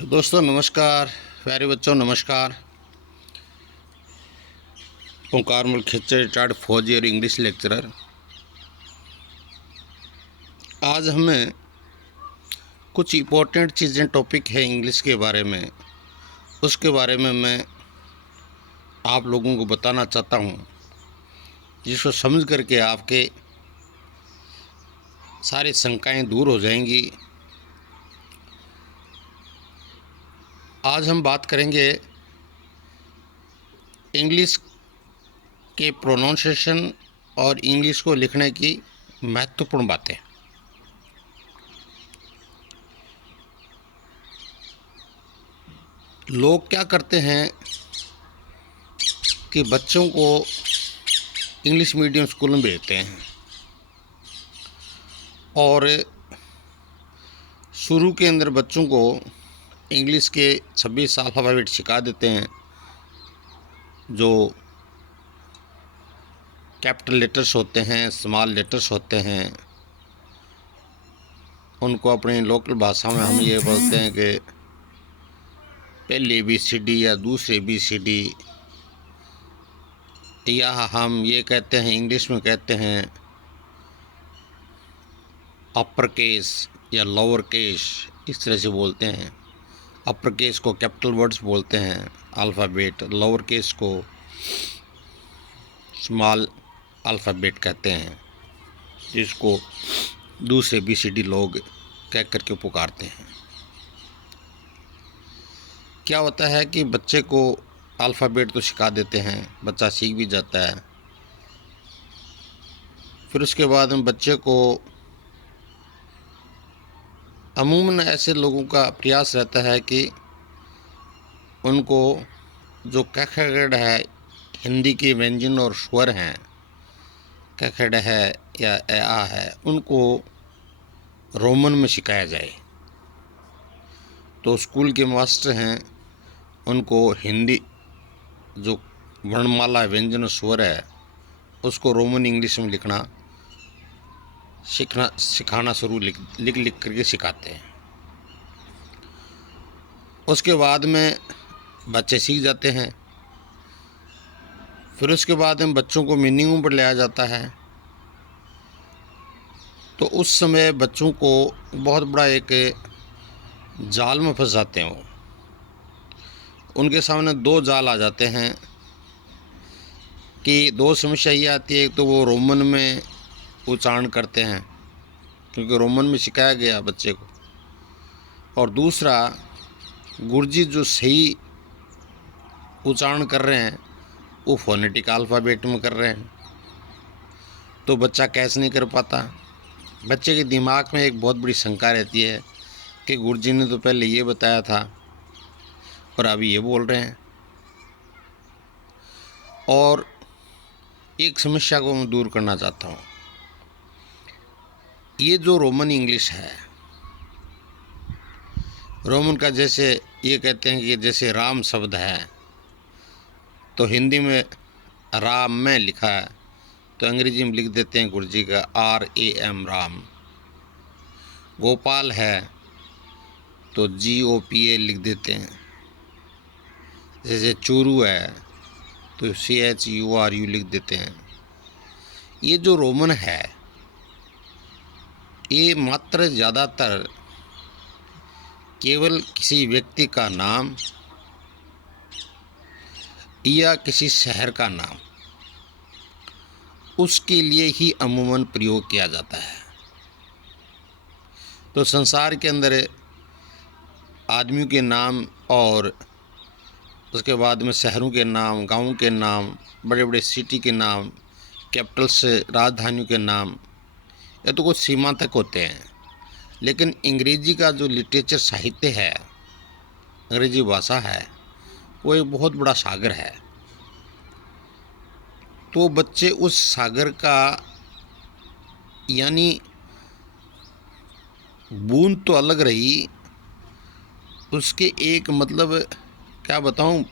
दोस्तों नमस्कार, प्यारे बच्चों नमस्कार। ओंकार मल खिच्चर, रिटायर्ड फौजी और इंग्लिश लेक्चरर। आज हमें कुछ इम्पोर्टेंट चीज़ें टॉपिक है इंग्लिश के बारे में, उसके बारे में मैं आप लोगों को बताना चाहता हूँ, जिसको समझ करके आपके सारी शंकाएं दूर हो जाएंगी। आज हम बात करेंगे इंग्लिश के प्रोनाउंसिएशन और इंग्लिश को लिखने की महत्वपूर्ण बातें। लोग क्या करते हैं कि बच्चों को इंग्लिश मीडियम स्कूल में भेजते हैं और शुरू के अंदर बच्चों को इंग्लिश के 26 अल्फ़ाबेट सिखा देते हैं, जो कैपिटल लेटर्स होते हैं, स्मॉल लेटर्स होते हैं। उनको अपनी लोकल भाषा में हम ये बोलते हैं कि पहली ABCD या दूसरी ABCD, या हम ये कहते हैं, इंग्लिश में कहते हैं अपर केस या लोअर केस, इस तरह से बोलते हैं। अपर केस को कैपिटल वर्ड्स बोलते हैं अल्फ़ाबेट, लोअर केस को स्मॉल अल्फ़ाबेट कहते हैं, जिसको दूसरे ABCD लोग कह करके पुकारते हैं। क्या होता है कि बच्चे को अल्फ़ाबेट तो सिखा देते हैं, बच्चा सीख भी जाता है। फिर उसके बाद में बच्चे को अमूमन ऐसे लोगों का प्रयास रहता है कि उनको जो क ख ग है, हिंदी के व्यंजन और स्वर हैं, क ख है या आ है, उनको रोमन में सिखाया जाए। तो स्कूल के मास्टर हैं, उनको हिंदी जो वर्णमाला व्यंजन और स्वर है उसको रोमन इंग्लिश में लिखना सिखाना शुरू लिख करके सिखाते हैं। उसके बाद में बच्चे सीख जाते हैं। फिर उसके बाद में बच्चों को मीनिंगों पर लाया जाता है। तो उस समय बच्चों को बहुत बड़ा एक जाल में फंस जाते हैं। वो उनके सामने दो जाल आ जाते हैं कि दो समस्या ये आती है, एक तो वो रोमन में उच्चारण करते हैं क्योंकि रोमन में सिखाया गया बच्चे को, और दूसरा गुरुजी जो सही उच्चारण कर रहे हैं वो फोनेटिक अल्फ़ाबेट में कर रहे हैं, तो बच्चा कैच नहीं कर पाता। बच्चे के दिमाग में एक बहुत बड़ी शंका रहती है कि गुरुजी ने तो पहले ये बताया था और अभी ये बोल रहे हैं। और एक समस्या को मैं दूर करना चाहता हूँ। ये जो रोमन इंग्लिश है, रोमन का जैसे ये कहते हैं कि जैसे राम शब्द है तो हिंदी में राम में लिखा है, तो अंग्रेजी में लिख देते हैं गुरुजी का RAM राम। गोपाल है तो GOPA लिख देते हैं। जैसे चूरू है तो CHURU लिख देते हैं। ये जो रोमन है ये मात्र ज़्यादातर केवल किसी व्यक्ति का नाम या किसी शहर का नाम, उसके लिए ही अमूमन प्रयोग किया जाता है। तो संसार के अंदर आदमियों के नाम और उसके बाद में शहरों के नाम, गाँवों के नाम, बड़े बड़े सिटी के नाम, कैपिटल्स राजधानियों के नाम, ये तो कुछ सीमा तक होते हैं। लेकिन अंग्रेजी का जो लिटरेचर साहित्य है, अंग्रेजी भाषा है, वो एक बहुत बड़ा सागर है। तो बच्चे उस सागर का यानी बूंद तो अलग रही, उसके एक मतलब क्या बताऊं,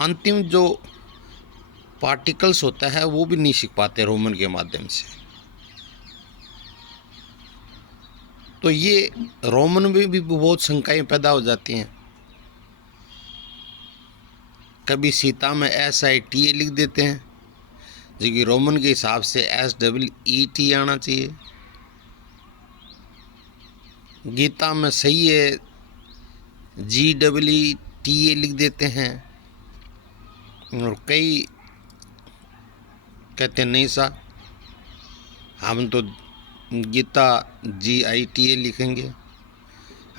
अंतिम जो पार्टिकल्स होता है वो भी नहीं सीख पाते रोमन के माध्यम से। तो ये रोमन में भी बहुत शंकाएं पैदा हो जाती हैं कभी सीता में SITA लिख देते हैं, जो कि रोमन के हिसाब से SEET आना चाहिए। गीता में सही है GEETA लिख देते हैं, और कई कहते हैं नहीं सा, हम तो गीता GITA लिखेंगे,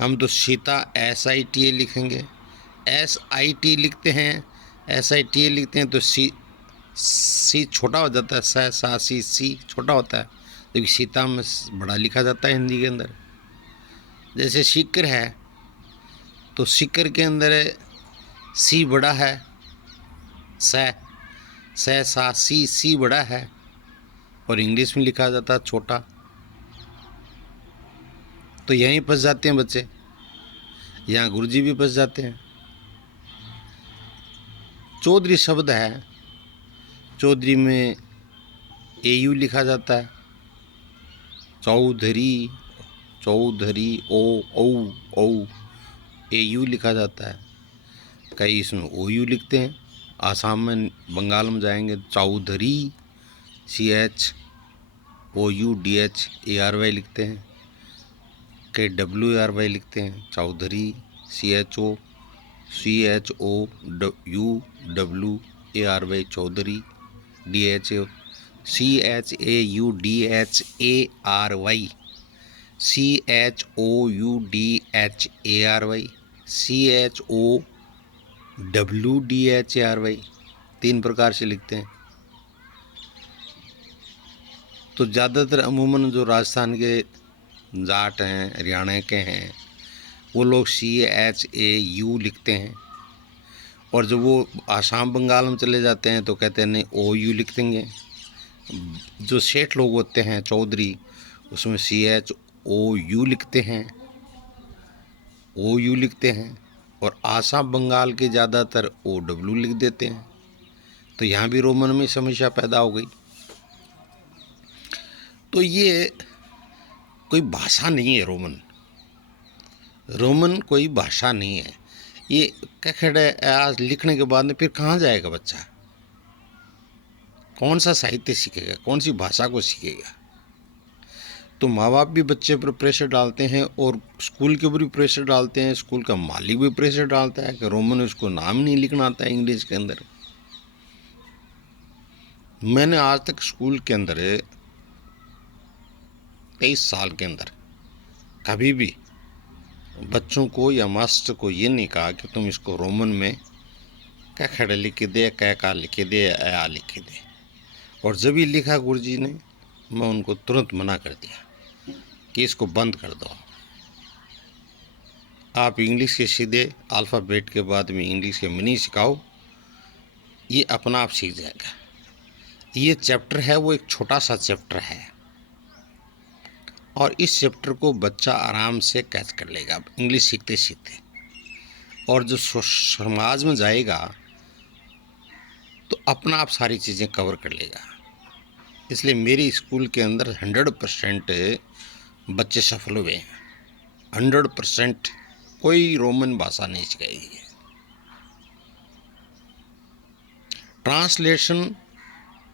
हम तो सीता SITA लिखेंगे। SIT लिखते हैं, SITA लिखते हैं तो सी छोटा हो जाता है, सी छोटा होता है, लेकिन सीता में बड़ा लिखा जाता है हिंदी के अंदर। जैसे सिक्र है तो सिक्र के अंदर सी बड़ा है, सी बड़ा है, और इंग्लिश में लिखा जाता है छोटा। तो यहीं फंस जाते हैं बच्चे, यहाँ गुरुजी भी फंस जाते हैं। चौधरी शब्द है, चौधरी में AU लिखा जाता है, चौधरी ओ AU लिखा जाता है। कई इसमें OU लिखते हैं। आसाम में, बंगाल में जाएंगे चौधरी CHOUDHARY लिखते हैं, कई WARY लिखते हैं। Chaudhary CHOUDHARY Chaudhary, CHAUDHARY CHOUDHARY 3 प्रकार से लिखते हैं। तो ज़्यादातर अमूमन जो राजस्थान के जाट हैं, हरियाणा के हैं, वो लोग CHAU लिखते हैं, और जब वो आसाम बंगाल में चले जाते हैं तो कहते हैं नहीं OU लिख देंगे। जो सेठ लोग होते हैं चौधरी, उसमें CHOU लिखते हैं, OU लिखते हैं, और आसाम बंगाल के ज़्यादातर OW लिख देते हैं। तो यहाँ भी रोमन में समस्या पैदा हो गई। तो ये कोई भाषा नहीं है, रोमन कोई भाषा नहीं है। ये क्या खड़े आज लिखने के बाद में फिर कहाँ जाएगा बच्चा, कौन सा साहित्य सीखेगा, कौन सी भाषा को सीखेगा। तो माँ बाप भी बच्चे पर प्रेशर डालते हैं, और स्कूल के ऊपर भी प्रेशर डालते हैं, स्कूल का मालिक भी प्रेशर डालता है कि रोमन उसको नाम नहीं लिखना आता है इंग्लिश के अंदर। मैंने आज तक स्कूल के अंदर 23 साल के अंदर कभी भी बच्चों को या मास्टर को ये नहीं कहा कि तुम इसको रोमन में क्या खड़े लिख दे, क्या का लिख दे, आ लिख दे। और जब ही लिखा गुरुजी ने, मैं उनको तुरंत मना कर दिया कि इसको बंद कर दो। आप इंग्लिश के सीधे अल्फ़ाबेट के बाद में इंग्लिश के मिनी सिखाओ, ये अपना आप सीख जाएगा। ये चैप्टर है वो एक छोटा सा चैप्टर है, और इस चैप्टर को बच्चा आराम से कैच कर लेगा इंग्लिश सीखते सीखते। और जो समाज में जाएगा तो अपना आप सारी चीज़ें कवर कर लेगा। इसलिए मेरी स्कूल के अंदर 100% बच्चे सफल हुए हैं, 100%। कोई रोमन भाषा नहीं सिखाई है। ट्रांसलेशन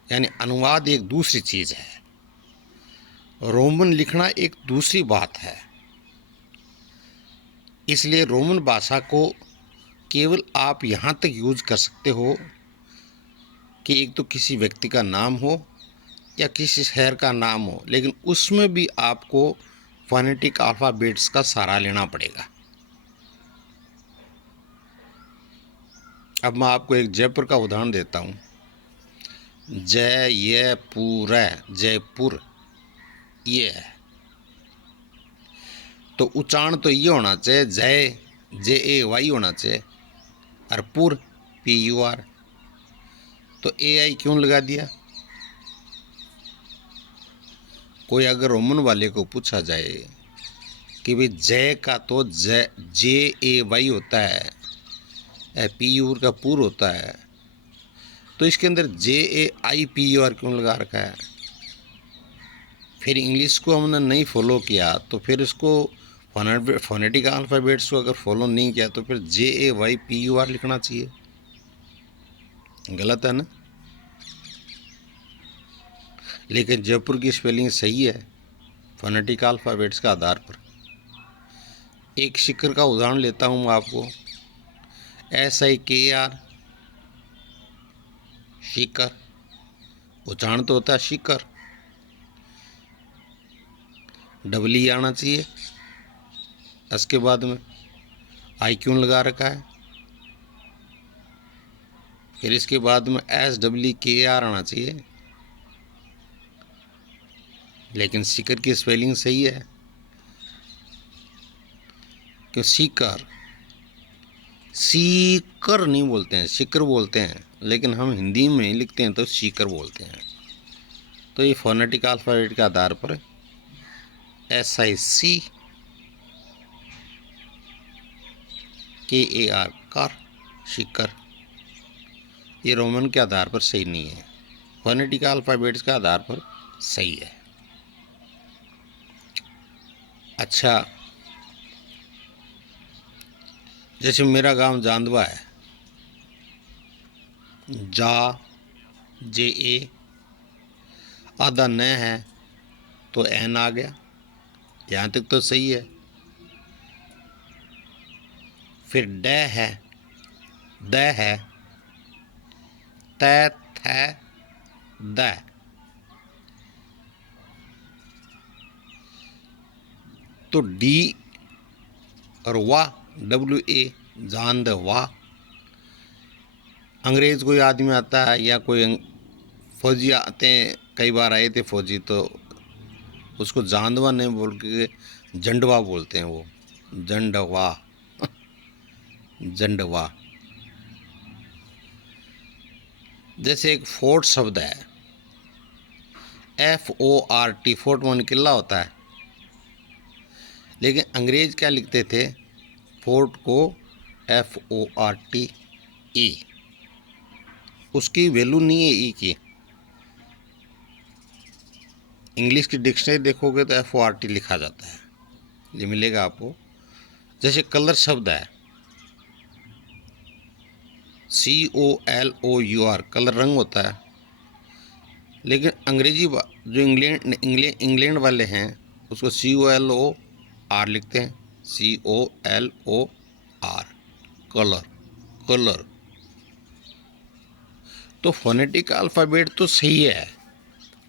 यानी अनुवाद एक दूसरी चीज़ है, रोमन लिखना एक दूसरी बात है। इसलिए रोमन भाषा को केवल आप यहाँ तक यूज कर सकते हो कि एक तो किसी व्यक्ति का नाम हो या किसी शहर का नाम हो, लेकिन उसमें भी आपको फोनेटिक अल्फ़ाबेट्स का सहारा लेना पड़ेगा। अब मैं आपको एक जयपुर का उदाहरण देता हूँ। जयपुर ये है, तो उच्चारण तो ये होना चाहिए JAY होना चाहिए, और पुर PUR। तो AI क्यों लगा दिया? कोई अगर रोमन वाले को पूछा जाए कि भाई जय का तो JAY होता है, PUR का पुर होता है, तो इसके अंदर JAIPUR क्यों लगा रखा है? फिर इंग्लिश को हमने नहीं फॉलो किया, तो फिर इसको फोनेटिक अल्फ़ाबेट्स को अगर फॉलो नहीं किया तो फिर JAYPUR लिखना चाहिए। गलत है ना। लेकिन जयपुर की स्पेलिंग सही है फोनेटिक अल्फ़ाबेट्स के आधार पर। एक शिकर का उदाहरण लेता हूँ मैं आपको। SIKR, शिकर। उच्चारण तो होता है शिकर, डबल ई आना चाहिए इसके बाद में। आई क्यों लगा रखा है? फिर इसके बाद में SEEKR आना चाहिए। लेकिन शिकर की स्पेलिंग सही है, क्यों शिकर, सीकर नहीं बोलते हैं, शिकर बोलते हैं, लेकिन हम हिंदी में लिखते हैं तो सीकर बोलते हैं। तो ये फोनेटिक अल्फ़ाबेट के आधार पर SICKAR, कार, शिकर, ये रोमन के आधार पर सही नहीं है, फोनेटिक अल्फ़ाबेट्स के आधार पर सही है। अच्छा, जैसे मेरा गांव जांदवा है, JA, आधा न है तो एन आ गया, यहाँ तक तो सही है। फिर ड है, द है, त, थ, द, तो डी और वाह, WA, जान द वाह। अंग्रेज़ कोई आदमी आता है या कोई फौजी आते हैं, कई बार आए थे फौजी, तो उसको जांदवा नहीं बोल के जंडवा बोलते हैं, वो जंडवा, जंडवा। जैसे एक फोर्ट शब्द है, FORT, फोर्ट मान किला होता है, लेकिन अंग्रेज क्या लिखते थे, फोर्ट को FORT, उसकी वैल्यू नहीं है ई की। इंग्लिश की डिक्शनरी देखोगे तो FORT लिखा जाता है, ये मिलेगा आपको। जैसे कलर शब्द है, COLOUR, कलर रंग होता है, लेकिन अंग्रेजी जो इंग्लैंड वाले हैं उसको COLOR लिखते हैं, COLOR, कलर, कलर। तो फोनेटिक अल्फ़ाबेट तो सही है,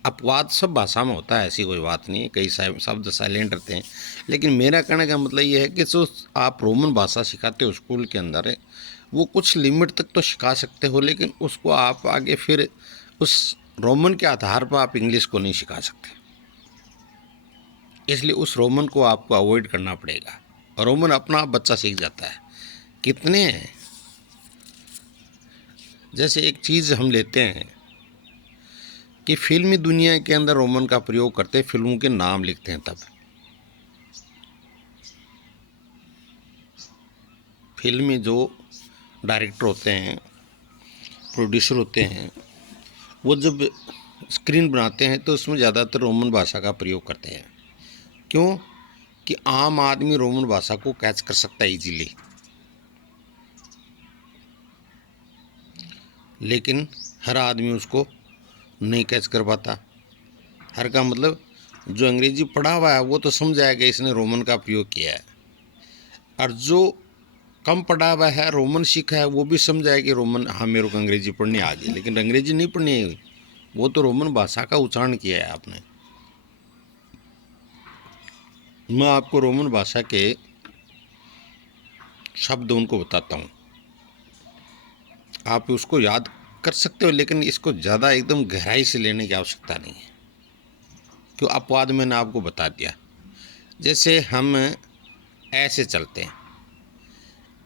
अपवाद सब भाषा में होता है, ऐसी कोई बात नहीं है, कई शब्द साइलेंट रहते हैं। लेकिन मेरा कहने का मतलब ये है कि जो आप रोमन भाषा सिखाते हो स्कूल के अंदर, वो कुछ लिमिट तक तो सिखा सकते हो, लेकिन उसको आप आगे फिर उस रोमन के आधार पर आप इंग्लिश को नहीं सिखा सकते। इसलिए उस रोमन को आपको अवॉइड करना पड़ेगा, और रोमन अपना आप बच्चा सीख जाता है। कितने हैं, जैसे एक चीज़ हम लेते हैं कि फिल्मी दुनिया के अंदर रोमन का प्रयोग करते हैं, फिल्मों के नाम लिखते हैं, तब फिल्म में जो डायरेक्टर होते हैं, प्रोड्यूसर होते हैं, वो जब स्क्रीन बनाते हैं तो उसमें ज़्यादातर रोमन भाषा का प्रयोग करते हैं। क्यों? कि आम आदमी रोमन भाषा को कैच कर सकता है इजीली, लेकिन हर आदमी उसको नहीं कैच कर पाता। हर का मतलब जो अंग्रेजी पढ़ा हुआ है वो तो समझ आएगा इसने रोमन का प्रयोग किया है, और जो कम पढ़ा हुआ है, रोमन सीखा है, वो भी समझ आए कि रोमन, हाँ मेरे को अंग्रेजी पढ़नी आ गई, लेकिन अंग्रेजी नहीं पढ़नी है, वो तो रोमन भाषा का उच्चारण किया है आपने। मैं आपको रोमन भाषा के शब्द उनको बताता हूँ, आप उसको याद कर सकते हो, लेकिन इसको ज़्यादा एकदम गहराई से लेने की आवश्यकता नहीं है, क्यों अपवाद मैंने आपको बता दिया। जैसे हम ऐसे चलते हैं,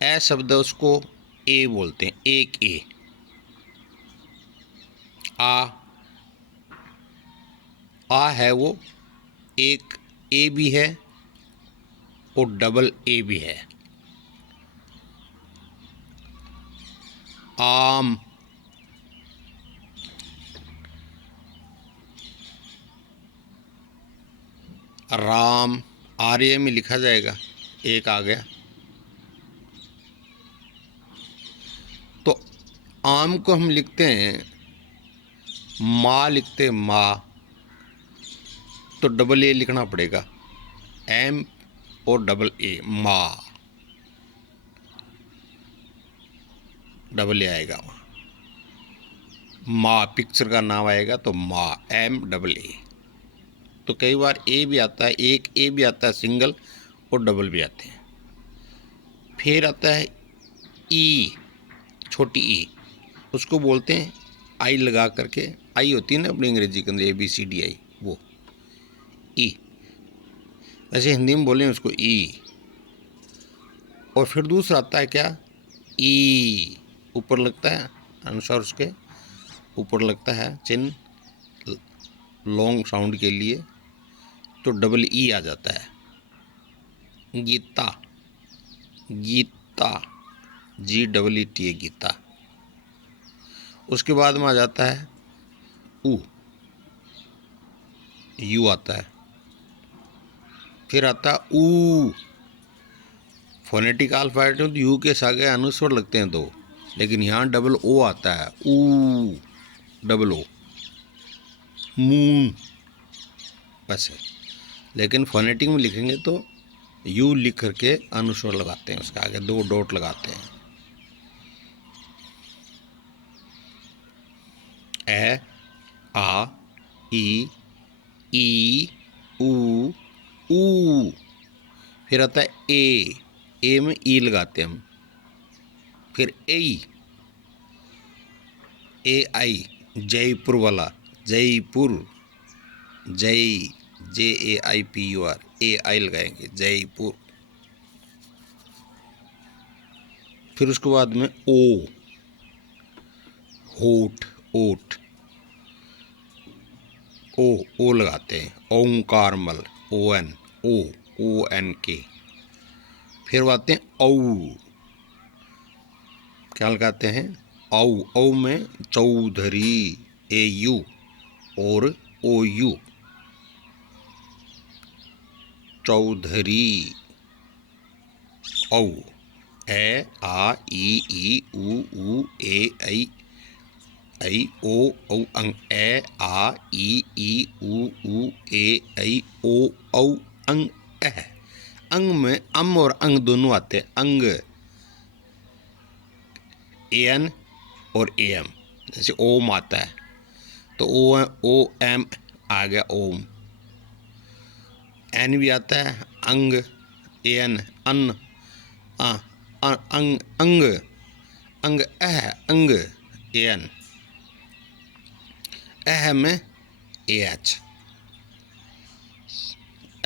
ए शब्द उसको ए बोलते हैं, एक ए। आ है वो एक ए भी है और डबल ए भी है। आम, राम, आर्य में लिखा जाएगा, एक आ गया। तो आम को हम लिखते हैं माँ, लिखते हैं माँ, तो डबल ए लिखना पड़ेगा, एम और डबल ए, माँ, डबल ए आएगा वहाँ। माँ पिक्चर का नाम आएगा तो माँ, एम डबल ए। तो कई बार ए भी आता है, एक ए भी आता है सिंगल, और डबल भी आते हैं। फिर आता है ई, छोटी ई, उसको बोलते हैं आई लगा करके, आई होती है ना अपनी अंग्रेजी के अंदर, A B C D I, वो ई। वैसे हिंदी में बोलें उसको ई। और फिर दूसरा आता है क्या, ई, ऊपर लगता है अनुसार, उसके ऊपर लगता है चिन्ह लॉन्ग साउंड के लिए, तो डबल ई आ जाता है। गीता, गीता, जी डबल ई टी है, गीता। उसके बाद में आ जाता है ऊ, यू आता है। फिर आता है ऊ, फोनेटिक अल्फाबेट में तो यू के सागे अनुस्वर लगते हैं दो, लेकिन यहाँ डबल ओ आता है, ऊ, डबल ओ, मून, वैसे। लेकिन फोनेटिक में लिखेंगे तो यू लिख करके अनुस्वर लगाते हैं, उसके आगे दो डॉट लगाते हैं। ए, आ, ई, ऊ, ऊ। फिर आता है ए में ई लगाते हैं हम। फिर ए आई, जयपुर वाला, जयपुर, जय, जे ए आई पी यू आर, ए आई लगाएंगे, जयपुर। फिर उसके बाद में ओ, होठ, ओठ, ओ लगाते हैं, ओंकारमल, ओ एन के। फिर आते हैं औ, क्या लगाते हैं, औ में चौधरी, ए यू और ओ यू, चौधरी, औ। ए, आ, ई, ऊ, ए, ऐ, ओ, अंग, ए, आ, ई, ऊ, ए, ऐ, ओ, अंग, एह। अंग में अम और अंग दोनों आते हैं। अंग, ए एन और ए एम, जैसे ओम आता है तो ओ एम आ गया, ओम। एन भी आता है, अंग, ए एन, अन, अंग, अंग, अंग, अंग, ए एन, एह में ए एच,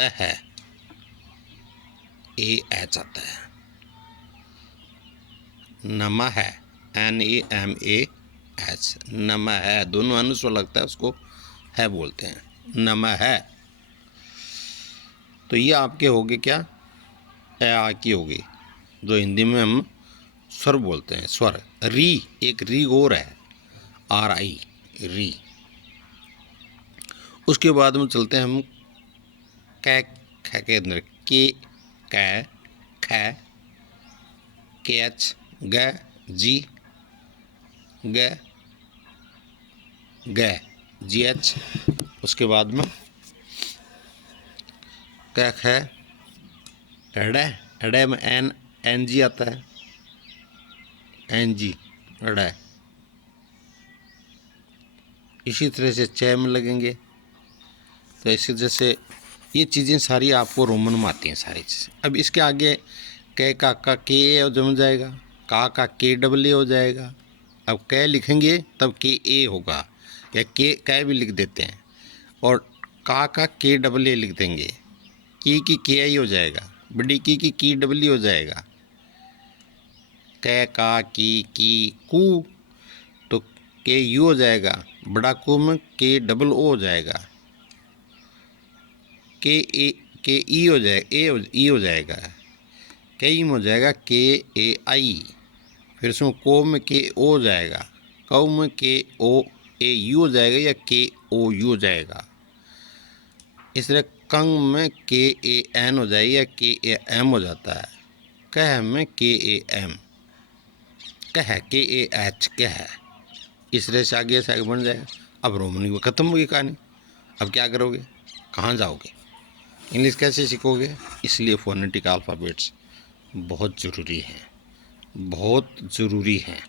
एह, ए एच आता है। नमा है, N A M A H, नमा है, दोनों अनुस्वर लगता है, उसको है बोलते हैं, नमा है। तो ये आपके हो गए क्या, ए आ की हो गई, जो हिंदी में हम स्वर बोलते हैं, स्वर। री, एक री और है, आर आई, री। उसके बाद में चलते हैं हम कै, ख के अंदर, के, कै, ख, के एच, ग, जी, ग, ग, जी एच। उसके बाद में कै, ख, एड़े, एड़े में एन जी आता है, एन जी, एड़े। इसी तरह से च में लगेंगे। तो ऐसे जैसे ये चीज़ें सारी आपको रोमन में आती हैं सारी चीज़ें। अब इसके आगे कै का के ए जम जाएगा, का के डबल ए हो जाएगा। अब कै लिखेंगे तब के ए होगा, या के कै भी लिख देते हैं, और का के डबल ए लिख देंगे, की के आई हो जाएगा, बड़ी की डबल ई हो जाएगा। कै का की कू, तो के यू हो जाएगा, बड़ा कू में के डबल ओ हो जाएगा, के ई हो जाएगा, ई हो जाएगा, कई में हो जाएगा के ए आई। फिर उसमें को में के ओ हो जाएगा, कऊ में के ओ ए यू हो जाएगा, या के ओ यू हो जाएगा। इस तरह कंग में के ए एन हो जाएगी, या के ए एम हो जाता है। कह में के ए एम। कह KAH कह, इस तरह से आगे बन जाएगा। अब रोमन की ख़त्म होगी कहानी। अब क्या करोगे, कहाँ जाओगे, इंग्लिश कैसे सीखोगे? इसलिए फोनेटिक अल्फ़ाबेट्स बहुत ज़रूरी हैं, बहुत ज़रूरी हैं।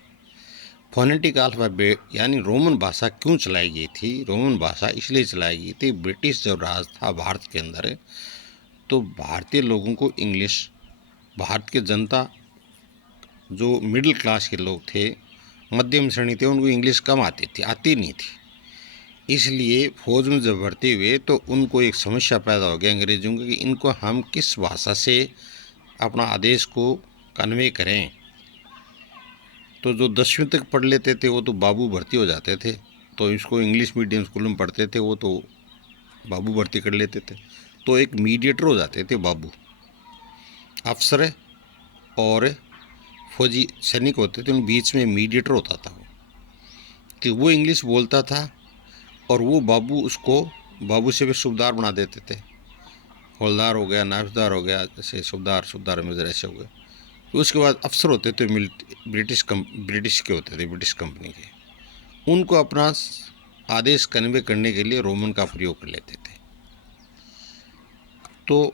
फोनेटिक अल्फ़ाबेट यानी रोमन भाषा क्यों चलाई गई थी? रोमन भाषा इसलिए चलाई गई थी, ब्रिटिश जब राज था भारत के अंदर, तो भारतीय लोगों को इंग्लिश, भारत के जनता जो मिडिल क्लास के लोग थे, मध्यम श्रेणी थे, उनको इंग्लिश कम आती थी, आती नहीं थी। इसलिए फौज में जब भर्ती हुए तो उनको एक समस्या पैदा हो गया अंग्रेजों की कि इनको हम किस भाषा से अपना आदेश को कन्वे करें। तो जो 10वीं तक पढ़ लेते थे वो तो बाबू भर्ती हो जाते थे, तो इसको इंग्लिश मीडियम स्कूल में पढ़ते थे वो तो बाबू भर्ती कर लेते थे। तो एक मीडिएटर हो जाते थे बाबू, अफसर और फौजी सैनिक होते थे, उन बीच में मीडिएटर होता था वो, कि वो इंग्लिश बोलता था और वो बाबू उसको, बाबू से भी सूबेदार बना देते थे। हवलदार हो गया, नायबदार हो गया, जैसे सूबेदार मेजर ऐसे हो गए। तो उसके बाद अफसर होते थे ब्रिटिश के होते थे, ब्रिटिश कंपनी के, उनको अपना आदेश कन्वे करने के लिए रोमन का प्रयोग कर लेते थे। तो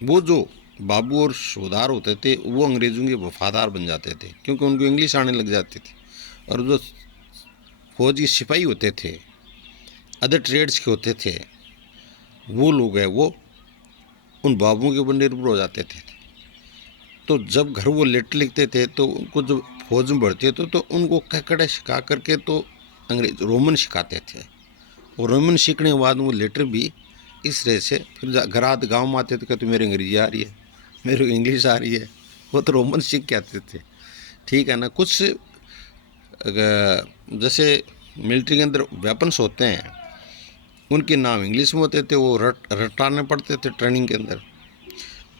वो जो बाबू और सूबेदार होते थे वो अंग्रेज़ों के वफादार बन जाते थे, क्योंकि उनको इंग्लिश आने लग जाती थी। और जो फौजी सिपाही होते थे, अदर ट्रेड्स के होते थे, वो लोग हैं वो उन बाबुओं के ऊपर निर्भर हो जाते थे। तो जब घर वो लेटर लिखते थे तो उनको जब फौज में भर्ती थे तो उनको कड़े सिखा करके तो अंग्रेज रोमन सिखाते थे, और रोमन सीखने के बाद वो लेटर भी इस तरह से फिर घर गाँव में आते थे, कहते मेरी अंग्रेजी आ रही है, मेरे को इंग्लिश आ रही है, वो तो रोमन सीख के आते थे। ठीक है ना। कुछ जैसे मिलिट्री के अंदर वेपन्स होते हैं, उनके नाम इंग्लिश में होते थे, वो रटाने पड़ते थे ट्रेनिंग के अंदर।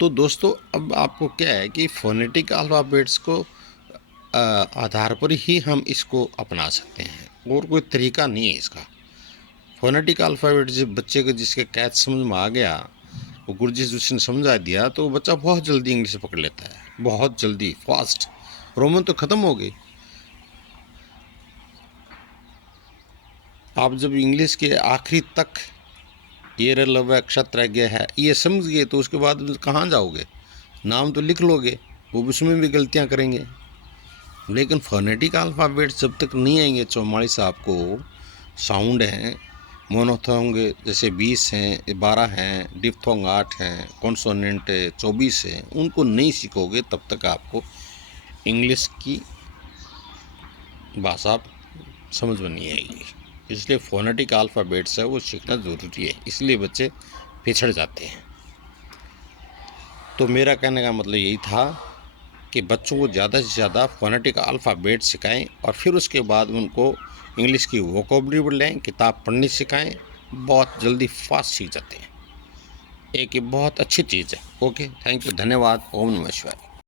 तो दोस्तों अब आपको क्या है कि फोनेटिक अल्फ़ाबेट्स को आधार पर ही हम इसको अपना सकते हैं, और कोई तरीका नहीं है इसका। फोनेटिक अल्फ़ाबेट जब बच्चे को जिसके कैच समझ में आ गया, वो गुरुजी जिसने समझा दिया, तो बच्चा बहुत जल्दी इंग्लिश पकड़ लेता है, बहुत जल्दी, फास्ट। रोमन तो ख़त्म हो गई। आप जब इंग्लिश के आखिरी तक ये लव अक्षर गया है ये समझ गए, तो उसके बाद कहाँ जाओगे, नाम तो लिख लोगे, वो उसमें भी गलतियाँ करेंगे। लेकिन फोनेटिक अल्फ़ाबेट जब तक नहीं आएंगे 44 आपको साउंड हैं, मोनोथोंग जैसे 20 हैं, 12 हैं, डिप्थोंग 8 हैं, कॉन्सोनेंट 24 हैं, उनको नहीं सीखोगे तब तक आपको इंग्लिश की भाषा समझ में नहीं आएगी। इसलिए फोनेटिक अल्फ़ाबेट्स है वो सीखना ज़रूरी है, इसलिए बच्चे पिछड़ जाते हैं। तो मेरा कहने का मतलब यही था कि बच्चों को ज़्यादा से ज़्यादा फोनेटिक अल्फ़ाबेट सिखाएं, और फिर उसके बाद उनको इंग्लिश की वोकैबुलरी बढ़ाएं, किताब पढ़नी सिखाएं, बहुत जल्दी फास्ट सीख जाते हैं। एक ये बहुत अच्छी चीज़ है। ओके, थैंक यू, धन्यवाद। ओम नमः शिवाय।